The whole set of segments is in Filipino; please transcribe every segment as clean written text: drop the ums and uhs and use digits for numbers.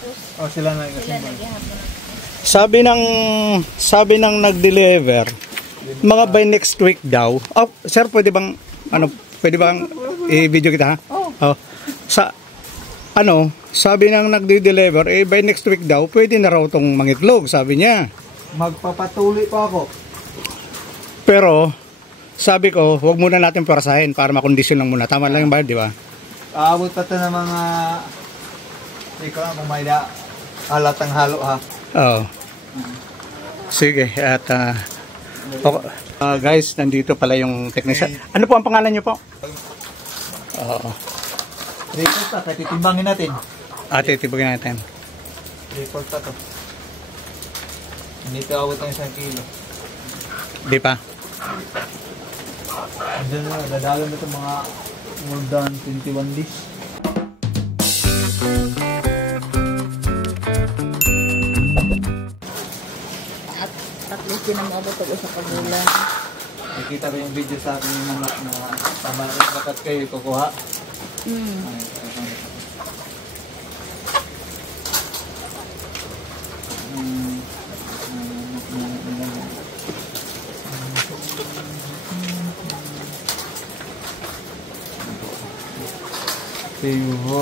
Tapos, sila na sila naghihapon. Sabi ng nag-deliver, mga by next week daw. Oh, sir, pwede bang i-video kita ha? Oh. Sabi ng nagde-deliver, by next week daw, pwede na raw tong mangitlog, sabi niya. Magpapatuloy pa ako. Pero, sabi ko, huwag muna natin parasahin para makondisyon lang muna. Tama lang yung bayad, di ba? Aabot pa ito ng mga... Hindi ko lang kung may halatang halo ha. Oo. Sige, at guys, nandito pala yung technician. Ano po ang pangalan niyo po? Oo. Report pa, kahit titimbangin natin. Titibagin natin. Report pa to. Hindi ito awot ng 1 kilo. Di pa? Diyan na, dadalan na ito mga more than 21 days. At least din na maabot ako sa pagulan. Nakita ko yung video sa akin yung mga na tama rin dapat kayo kukuha.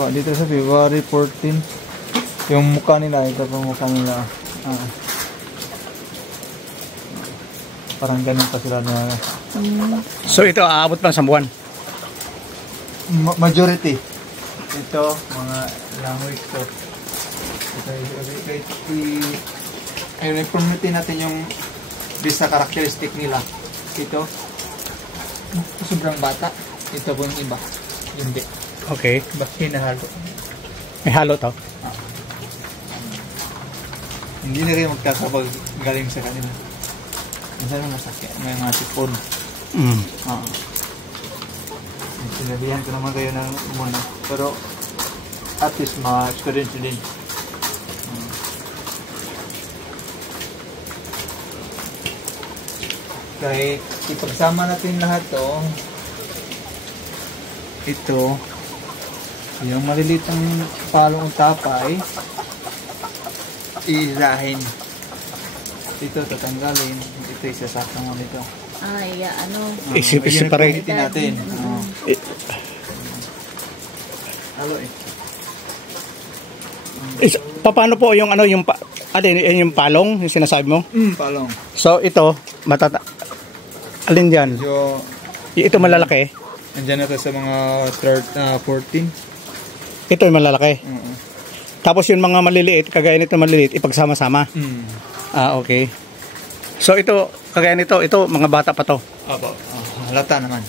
Dito sa February 14 yung mukha nila, ito pa mukha nila. Parang ganun pa sila na. So ito aabot pa sa buwan? Majority. Ito mga language to. Ito nag-promote natin yung bisa characteristic nila. Ito sobrang bata. Ito po yung iba. Hindi. Okay. Bakit hinahalo? May halo to? Hindi na rin magkakabag galing sa kanila. Minsan masakit. May mga sipon. Sinabihan ko naman kayo ng muna. Pero at least ma-experience din. Kahit ipagsama natin lahat to, ito, yung malilitang palong tapay, iilahin. Ito tatanggalin. Ito isasakang mo nito. Separate natin. Halo Paano po yung yung palong yung sinasabi mo? Palong. So ito alin diyan? Ito malalaki. Andiyan na to sa mga 14. Ito yung malalaki. Tapos yung mga maliliit, kagaya nito maliliit, ipagsama-sama. Okay. So ito, kagaya nito, ito mga bata pa to. Opo. Halata naman.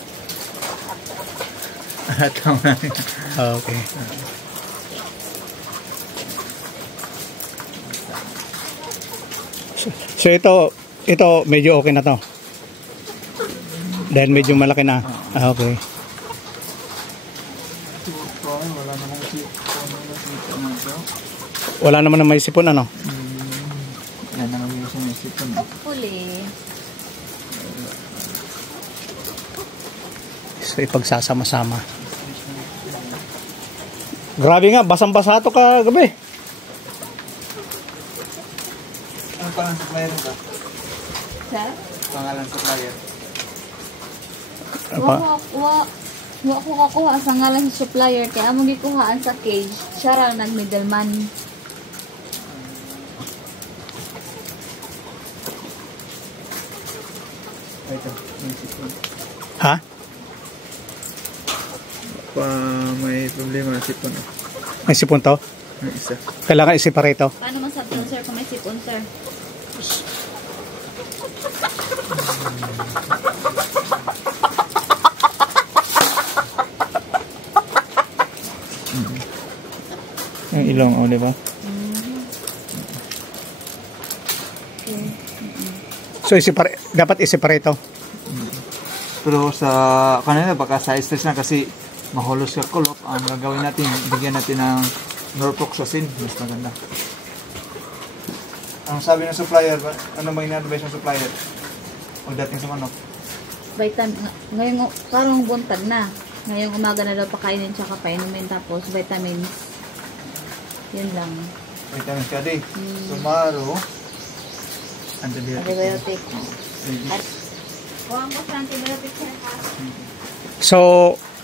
Halata naman. Okay. So ito medyo okay na to. Dahil medyo malaki na. Okay. Wala naman na may sipon ano? Yan naman yung may sipon. Hopefully. So ipagsasama-sama. Grabe nga, basang-basa to kagabi. Ano pangalan supplier mo ba? Sir? Pangalan supplier. Wa ko kakuha sa ngalan sa supplier kaya amo gikuhaan sa cage. Siya ra nag-middleman. Ito, may sipon. Ha? May problema na sipon. May sipon to? May isa. Kailangan i-separate to? Paano masabi sir kung may sipon sir? Yung ilong, di ba? So dapat i-separate to? Pero sa kanina baka sa stress na kasi mahulos ka kulop. Ang gagawin natin, bigyan natin ng norproxacin. Mas maganda. Ang sabi ng supplier, ano ba in-advise ng supplier? O dating sa manok? Ngayong karong buntag na. Ngayong umaga na daw pakainin tsaka painumin tapos vitamins. Yun lang. Vitamin C, Sumaro, antibiotic. Antibiotic. Regis. At kuha ko sa antibiotic sir ha. So,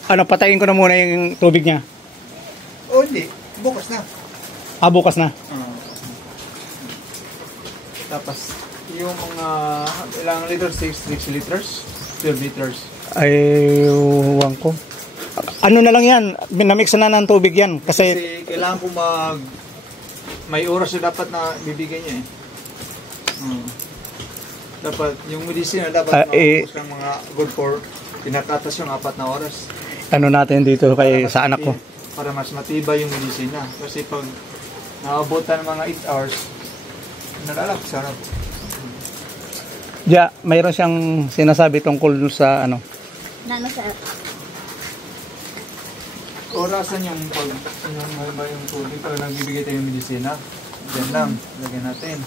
ano, patayin ko na muna yung tubig niya. Oh, hindi. Bukas na. Bukas na. Tapos, yung mga ilang liters, 6 liters, 12 liters. Ay, huwag ko. Ano na lang yan, minamix na ng tubig yan. Kasi Kailangan po may oras na dapat na bibigyan niya eh. Dapat, yung medicine dapat maubos ng mga good for tinatatas yung 4 na oras. ano natin dito kay sa anak ko. Para mas matibay yung medicina. Kasi pag naabutan ng mga 8 hours, nalalak, sarap. Ja, mayroon siyang sinasabi tungkol sa ano. Nano sir? Orasan yung tubig pag nagbibigay tayo ng medicina. Diyan lang, lagyan natin.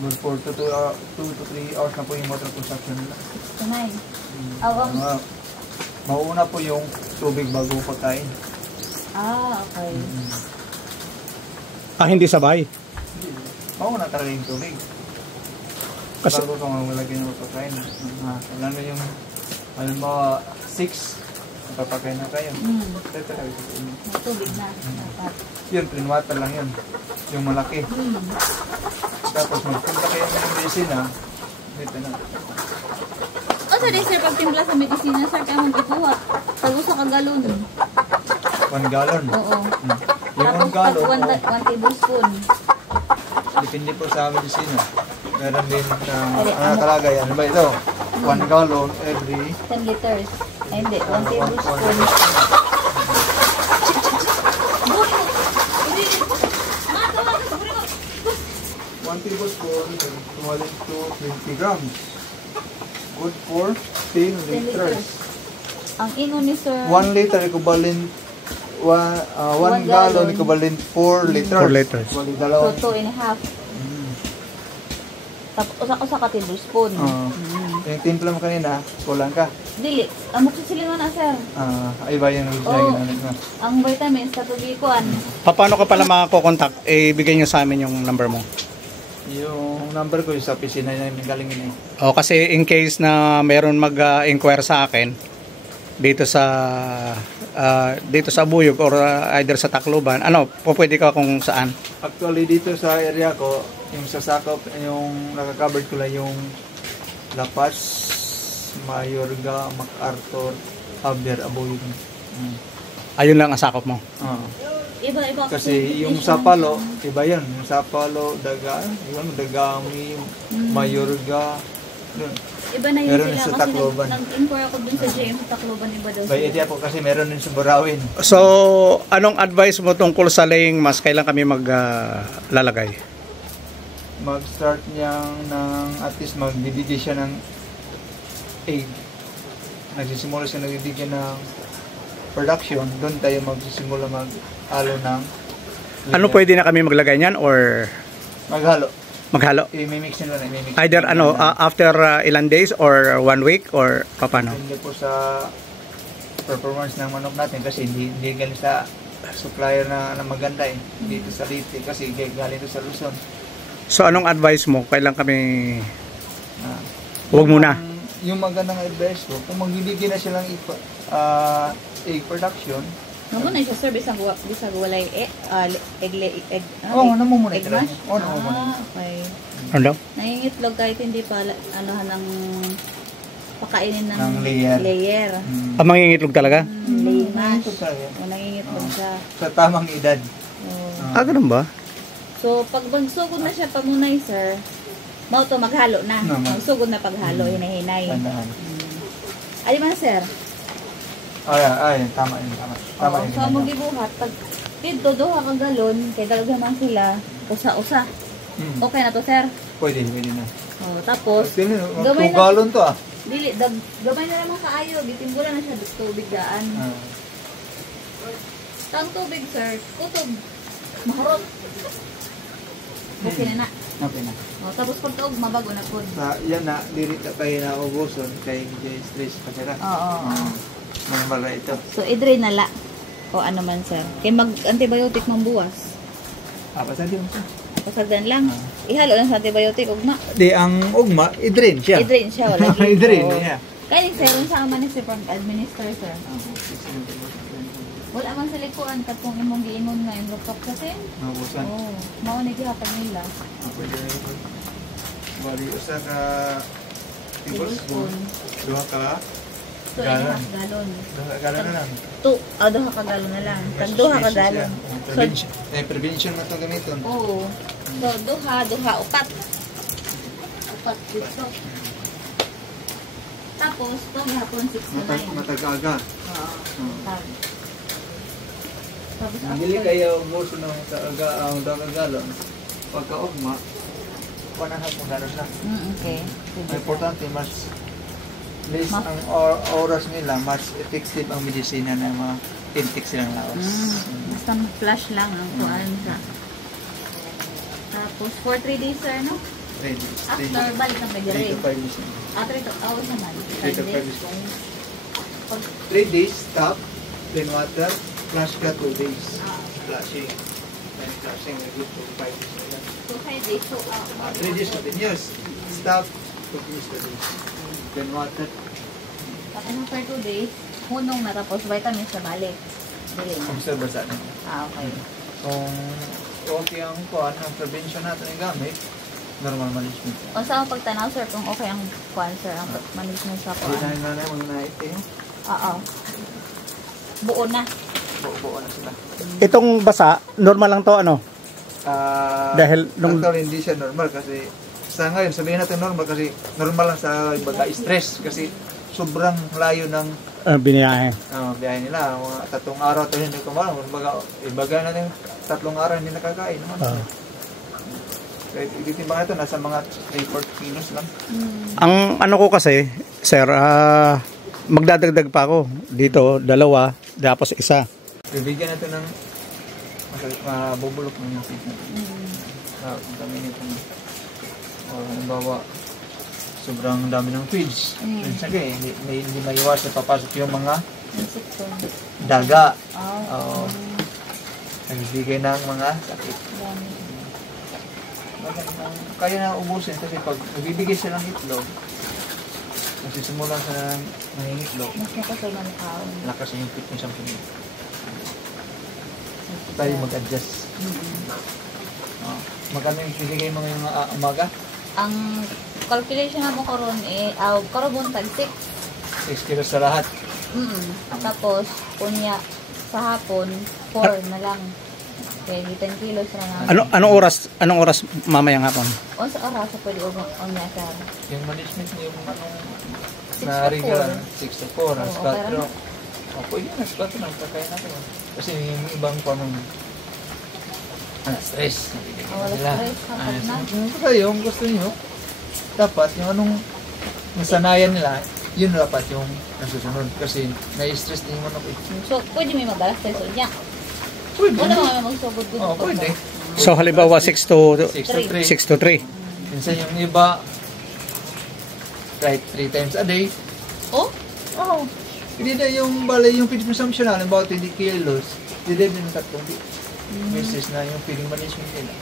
Good for 2 to 3 hours na po yung water consumption nila. Kumain. Awang. Mauna po yung tubig bago pagkain. Okay. Hindi sabay. Mauna talaga yung tubig. Kasi Bago ka mamalagyan ng pagkain. Lalo yung, halimbawa, 6, napapakain na kayo. Ito talaga sa inyo. May tubig na. Dapat. Yun, plain water lang yun. Yung malaki. Tapos magpunta kayo ng medicina, dito na. Kasi di sir, pag timpla sa medisina sir, kaya mong ikuha. Tago sa kagalon. 1 gallon. Oo. Yung Tapos 1 gallon, 1 tablespoon. depende po sa medicina. Meron din nakalagay. Ano ba ito? 1 gallon every 10 liters. Ay, hindi. 1 tablespoon. 1 tablespoon equivalent to 20 grams. Good for 10 liters. Ang ino ni sir. 1 liter equivalent 1 gallon equivalent 4 liters. 4 liters. Bali, So, dalawang 2.5. Tapos, usa ka tablespoon. yung timpla mo kanina, kulang ka. Dili. Amok sa silino na sir. Iba yung ginamit mo. Ang vitamins, katubikuan. paano ka pala makakokontak? Ibigay niyo sa amin yung number mo. Yung number ko yung sa opisina namin galingin eh. Kasi in case na mayroon mag-inquire sa akin dito sa Buyog or either sa Tacloban, pwede ka kung saan? Actually dito sa area ko, yung sasakop, yung nakakovered ko lang yung La Paz, Mayorga, MacArthur, Javier, Aboy. Ayun lang ang sakop mo. Iba-iba. Kasi yung Sapalo, iba yan. Yung Sapalo, Dagami, Mayorga. Dun. Iba na yun Meron sila sa kasi Tacloban. nag-inquire ako dun sa JM sa Tacloban, iba daw By idea po kasi meron din sa Burawin. So, anong advice mo tungkol sa laying mask? Kailan kami maglalagay? Mag-start niyang at least magbibigay siya ng egg. Nagsisimula siya nagbibigay ng production. Doon tayo magsisimula mag-halo ng Ano pwede na kami maglagay niyan or maghalo. maghalo? I-mix nila na. I-mix Either after ilan days or 1 week or paano? Hindi po sa performance ng manok natin kasi hindi galing sa supplier na maganda eh. Dito sa Leyte kasi galing to sa Luzon. So anong advice mo? Kailan kami huwag muna? Yung magandang advice ko, kung magbibigay na silang egg production. Namun na siya sir, bisag walay egg. Oo, namumunay egg talaga. mash? Oo, namumunay. Okay. Ano daw? Nangingitlog kahit hindi pa ng pakainin ng layer. Mangingitlog talaga? Lay mash. Ito talaga. O nangingitlog siya. Sa tamang edad. Ganun ba? So, pag magsugod na siya pamunay, sir, mao to maghalo na. Magsugod na paghalo, hinahinay. Tandaan. Ay man, sir. Ay, tama yun. Tama yun. So, magibuhat. Pag dito, duha ka galon, kay dalagyan man sila, usa-usa. Okay na to, sir? Pwede na. Tapos, Gamay 2 gallon to Dili, gamay na naman kaayo. Gitimbulan na siya, tubig daan. Tang tubig, sir, kutob. Maharot. Okay na na. Okay na. Tapos pag taog, mabago na po. Yan na, dirit na kayo na ubuson kay stress pa sila. Oo. Normal na ito. So, i-drain na la. O ano man, sir. Kaya mag-antibiotic mang buwas. Pasagdan mo siya. Pasagdan lang. Ihalo lang sa antibiotic, ugma. Di, ang ugma, i-drain siya. I-drain siya, wala gito. I-drain niya. Kaya sir, sa ama ni Sir Administer, sir. Wala man sa likuan katong imong giingon nga yung rupok kasi. Mabusan. Oo. Mao ni gihapon nila. Pwede na yun. Bali, usa ka Tablespoon. duha ka 2.5 galon. duha ka galon na lang. Duha ka galon na lang. Kag duha ka galon. Prevention. Prevention man itong gamiton. Oo. So, duha, upat. Upat dito. Tapos, ito gihapon 6 to 9. Matag-aga. Oo. Tapos, Dili kayo ubuso ng ang duha ka galon. Pagka-ugma, panahan mo galon na. Okay. Ang importante, mas less ang oras nila, mas effective ang medisina ng mga tintik silang laos. Basta flash lang ang kuan sa. Tapos, for 3 days, sir, no? Ready. After, balik na pwede 3 rin. to 5 days. After ito, awas naman. 3 to 5 days. 3 days, stop, plain water, flush ka 2 days. Flushing. And flushing, good for 5 days na yan. So, 5 days. So, 3 days continuous. Stop, continuous 2 days. Plain water. Tapos after 2 days, hunong na tapos vitamins sa balik. Dili na. Observe sa atin. Okay. Kung okay ang kuhan, ang prevention natin ang gamit, normal management. O sa pagtanaw, sir, kung okay ang cancer, ang management sa Hindi kuan. na nila mga naitim. Oo. Buo na. Buo na sila. Itong basa, normal lang to ano? Dahil nung- actually, hindi siya normal kasi sa ngayon, sabihin natin normal kasi normal lang sa ibaga stress kasi sobrang layo ng Biniyahe. biyahe nila. Mga 3 araw ito hindi kumain. Ibaga natin 3 araw hindi nakakain. Kahit itibang ito, nasa mga 3-4 kilos lang. Ang ano ko kasi, sir, magdadagdag pa ako. Dito, 2, tapos 1. Bibigyan natin ng mabubulok ng yung feed natin. Kung kami nito na. O halimbawa, sobrang dami ng feeds. Minsan kaya, hindi maiwas na papasok yung mga Insekto. daga. Oo. Nagbibigay ng mga sakit. Dami. Kaya na ubusin kasi pag nagbibigay sila ng itlog, nagsisimula sa nangingitlog, Mas nakasal na kaon. lakas yung fit ng isang pinit. Tayo mag-adjust. Magkano yung bibigay mo yung umaga? Ang calculation na mo karon karabon tag 6. 6 kilos sa lahat. Tapos, unya sa hapon, 4 na lang. Kaya 10 kilos na nga. Anong oras mamayang hapon? O sa oras, pwede unya sir. Yung management niyo yung anong 6 to nariga, 4. 6 to 4, as Oo, okay 4. lang. Pwede na, as 4 lang, kakain natin. Kasi yung ibang pamang stress. Wala stress, kapag na. Kaya yung gusto niyo, dapat yung anong nasanayan nila, yun dapat yung nasusunod. Kasi na-stress din yung manok. So, pwede may magalas tayo sa unya. Pwede. Wala mga magsugod good. Oo, pwede. So halimbawa 6 to 6 6 to to 3. 3. Minsan yung iba, right, 3 times a day. Oh? Oo. Hindi na yung balay, yung feed consumption na, halimbawa 20 kilos, hindi din yung 3 beses na yung feeding management nila.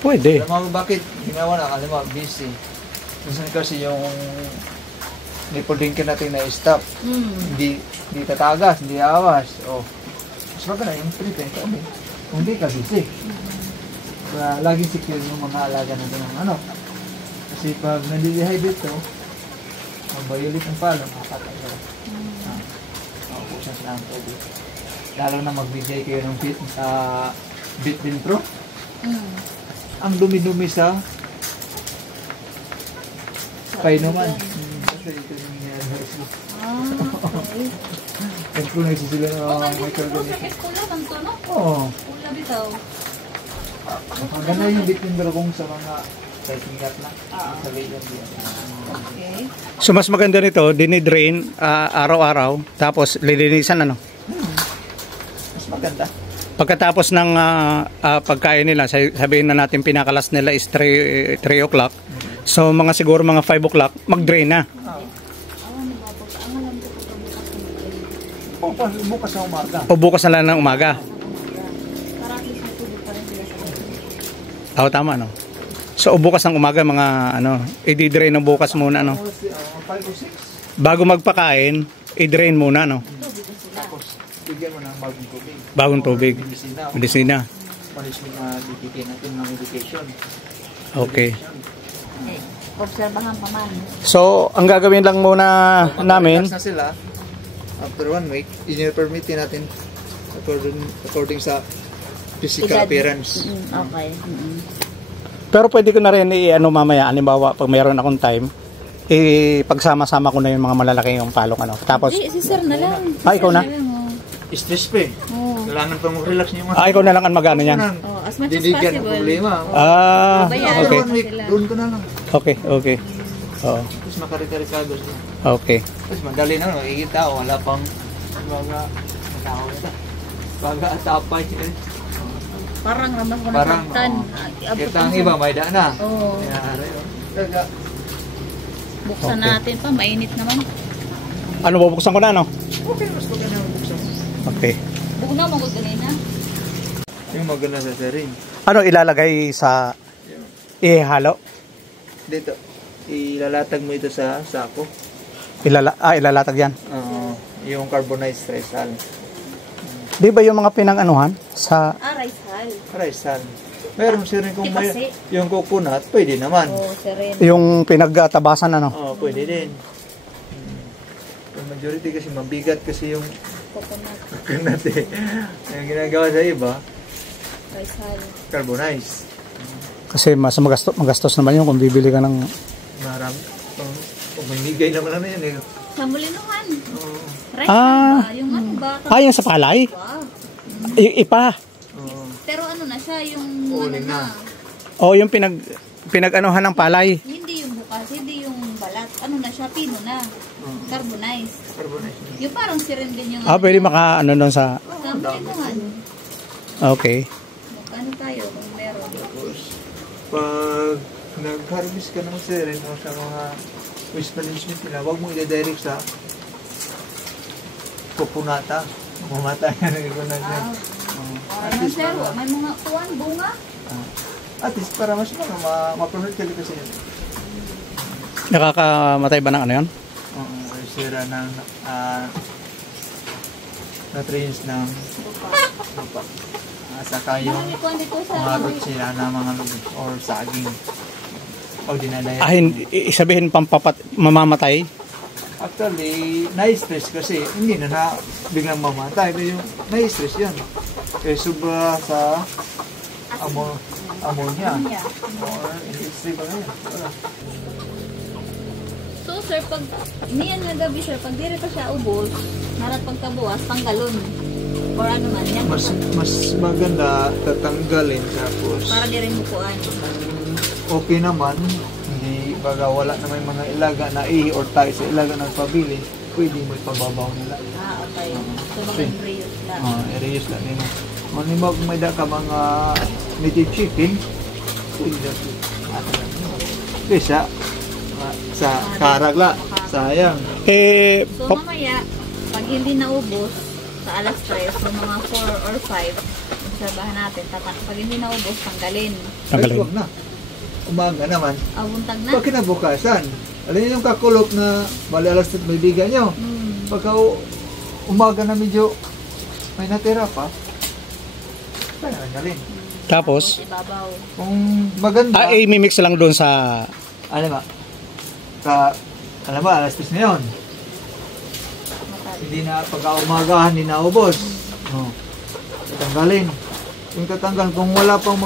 Pwede. Alam mo bakit ginawa na, alam mo, busy. Minsan kasi yung nipple drinker natin na stop, hindi tatagas, hindi awas. Oh, mas maganda yung 3 times a day. Kung hindi ka busy. Kaya laging secure yung mga alaga natin ng ano. Kasi pag nandi-dehydrate to, mag-violate ng palo, makapatay ka. Makukusan sila ang tubig. Lalo na magbigay kayo ng Bitbin Pro. Ang dumi-dumi sa kainuman. Kasi ito yung Okay. yung kung nagsisila ng microorganism. Pula bang to, no? Oo. Pula bitaw. Maganda yung Bitbin Pro kung sa mga kaisingat na. Sa layer diyan. Okay. So mas maganda nito, dinidrain araw-araw, tapos lilinisan ano. Mas maganda. Pagkatapos ng pagkain nila, sabihin na natin pinakalas nila is 3 o'clock. So mga siguro mga 5 o'clock, mag-drain na. Bukas sa umaga. O bukas na lang ng umaga. Para at least may tubig pa rin sila sa Oo, tama, no? So, bukas ng umaga, mga, i-drain ng bukas muna, no? 5 o 6. Bago magpakain, i-drain muna, no? Tapos, bigyan mo ng bagong tubig. Bagong tubig. Medisina. Medisina. Malis mo na bibigyan natin ng medication. Okay. Eh, obserbahan pa man. So, ang gagawin lang muna namin, Relax na sila. After 1 week, i-permitin natin according sa physical Edad. appearance. Okay. pero pwede ko na rin mamaya, halimbawa, pag mayroon akong time, pagsama-sama ko na yung mga malalaki yung palong, Tapos, Si sir na lang. ikaw na? Stress pa eh. Kailangan pa mag-relax niyo. ikaw na lang ang mag-ano yan. As much as Didikyan ang possible. problema. Babayaran. Okay. After 1 week, doon ka na lang. Okay, okay. Oo, Tapos makarika-rikado sila. okay. Tapos madali na, makikita, wala pang baga atapay. Parang ramas ko Parang, nasaktan. kita ang iba, may daan na. Oo. Taga, Buksan Okay. natin pa, mainit naman. Ano, bubuksan ko na, okay, mas maganda ang buksan. Okay. Bukna mo ko ganina. Yung maganda sa sarin. Ano ilalagay sa ihalo? Dito, ilalatag mo ito sa sako. Ilalatag yan. Yung carbonized rice hull. Di ba yung mga pinang-anuhan sa Rice hull. Rice hull. Meron siya rin kung Di may, kasi. yung coconut, pwede naman. Oo, seren. yung pinagtabasan, Pwede din. Yung majority kasi mabigat kasi yung Coconut. coconut eh. Yung ginagawa sa iba, Rice hull. carbonized. Kasi mas magastos naman yun kung bibili ka ng Marami. Kung may migay naman ano yun eh. Sa Mulinuhan. Oo. Rice hull ba? Yung ano ba? yung sa palay? Wow. Yung ipa. Oo. Pero ano na siya, yung Uling ano na. O yung pinag-anuhan ng palay. Hindi yung bukas, hindi yung balat. Ano na siya, pino na. Carbonized. Carbonized. Yung parang siren din yung Pwede doon sa... Sa Mulinuhan. Okay. Ano tayo kung meron. Tapos, pag nag-harvest ka ng seren o sa mga waste management nila, huwag mo i-direct sa kukunata. Mamatay na ng ikunan niya. At least Sir, para, may mga kuwan, bunga. at least para mas ma-promote ka kasi yun. Nakakamatay ba ng ano yan? May sira ng nutrients ng lupa. Saka yung Marami kuwan dito sa mga roots nila na mga lubid or saging. O dinadaya. Isabihin mamamatay? Actually, na-stress kasi hindi na biglang mamatay. Pero yung na-stress yan. Eh, sobra sa ammonia. Or extreme ba yan? Wala. So sir, pag niyan nga gabi sir, pag diri pa siya ubos, narat pagkabuwas, tanggalon. Or ano man, yan. Mas maganda tatanggalin tapos Para di rin bukuan. okay naman. Hindi baga wala naman mga ilaga na or tayo sa ilaga nagpabili. Pwede mo ipababaw nila. Okay. So baka reuse lang. I-reuse lang nila. Manimag may da ka mga native chicken, pwede na ito. Kesa, sa karagla, sayang. So mamaya, pag hindi naubos, sa alas 3, so mga 4 or 5, obserbahan natin. Pag hindi naubos, tanggalin. Ay, huwag na. Umaga naman. Buntag na. Pag kinabukasan, alam niyo yung kakulop na bali alas 3 may bigan nyo. Pagka umaga na medyo may natira pa, kaya nanggalin. Tapos? Ibabaw. Kung maganda, I-mix lang doon sa... alam ba, alam ba, alas 3 na yun. Hindi na, pagka umagahan, hindi na ubos. Tatanggalin. Yung tatanggal, kung wala pang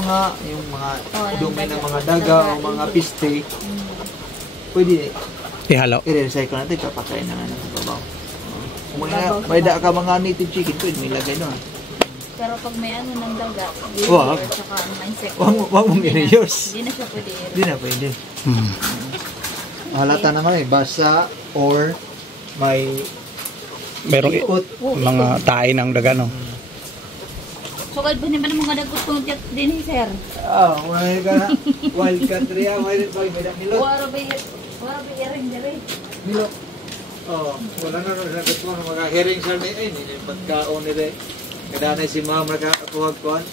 yung mga dumi ng mga daga o mga piste, pwede ihalo. i-recycle natin, kapakain na nga ng babaw. Kung may da ka mga native chicken, pwede may lagay nun. Pero pag may ano ng daga, Wag. or saka ano, insect. Huwag mong i-reuse. Hindi na siya pwede i-reuse. Hindi na pwede. Halata naman basa or may Merong ikot. mga tae ng daga, no? So, kahit ba naman mga dagot kong tiyak din, sir? May ka na. Wild country may milok. Wara ba i-ring dire? Milok. Wala na nagat mo mga herring sir ni pagkaon nila. Kada na si mama nakakuhag-kuhan.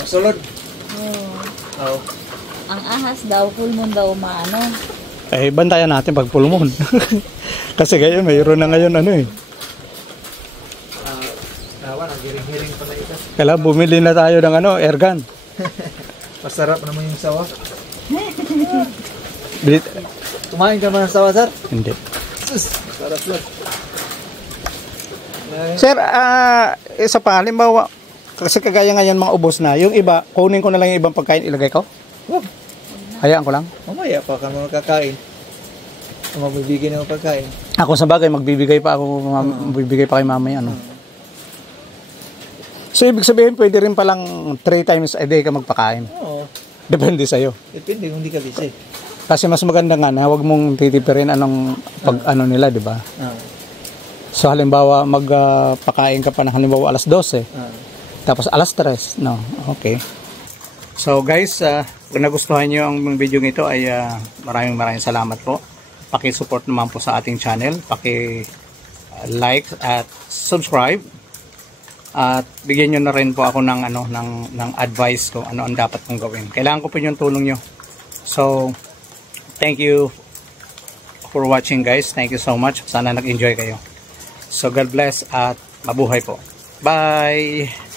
Masulod. Oo. Ang ahas daw, full moon daw maano. Eh, bantayan natin pag full moon. Kasi ngayon, mayroon na ngayon ano eh. Nawan, ang hiring-hiring pa na ito. Kailangan bumili na tayo ng ano, airgun. Masarap naman yung sawa. Bilit. Kumain ka man ng sawa, sir? Hindi. Sus, masarap lang. Sir, isa pa, halimbawa, kasi kagaya ngayon mga ubos na, yung iba, kunin ko na lang yung ibang pagkain, ilagay ko? Wag. Hayaan ko lang. Mamaya pa ka mo kakain. Magbibigay na ng pagkain. Ako sa bagay, magbibigay pa magbibigay pa kay mamay, ano. So, ibig sabihin, pwede rin palang 3 times a day ka magpakain. Oo. Depende sa'yo. Depende kung di ka busy. Kasi mas maganda nga na, huwag mong titipirin anong ano nila, di ba? So, halimbawa, magpakain ka pa na halimbawa alas 12. Tapos alas 3, no? Okay. So, guys, kung nagustuhan nyo ang video ito ay maraming salamat po. Paki-support naman po sa ating channel. Paki-like at subscribe. At bigyan nyo na rin po ako ng advice kung ano ang dapat kong gawin. Kailangan ko po yung tulong nyo. So, thank you for watching, guys. Thank you so much. Sana nag-enjoy kayo. So, God bless at mabuhay po. Bye!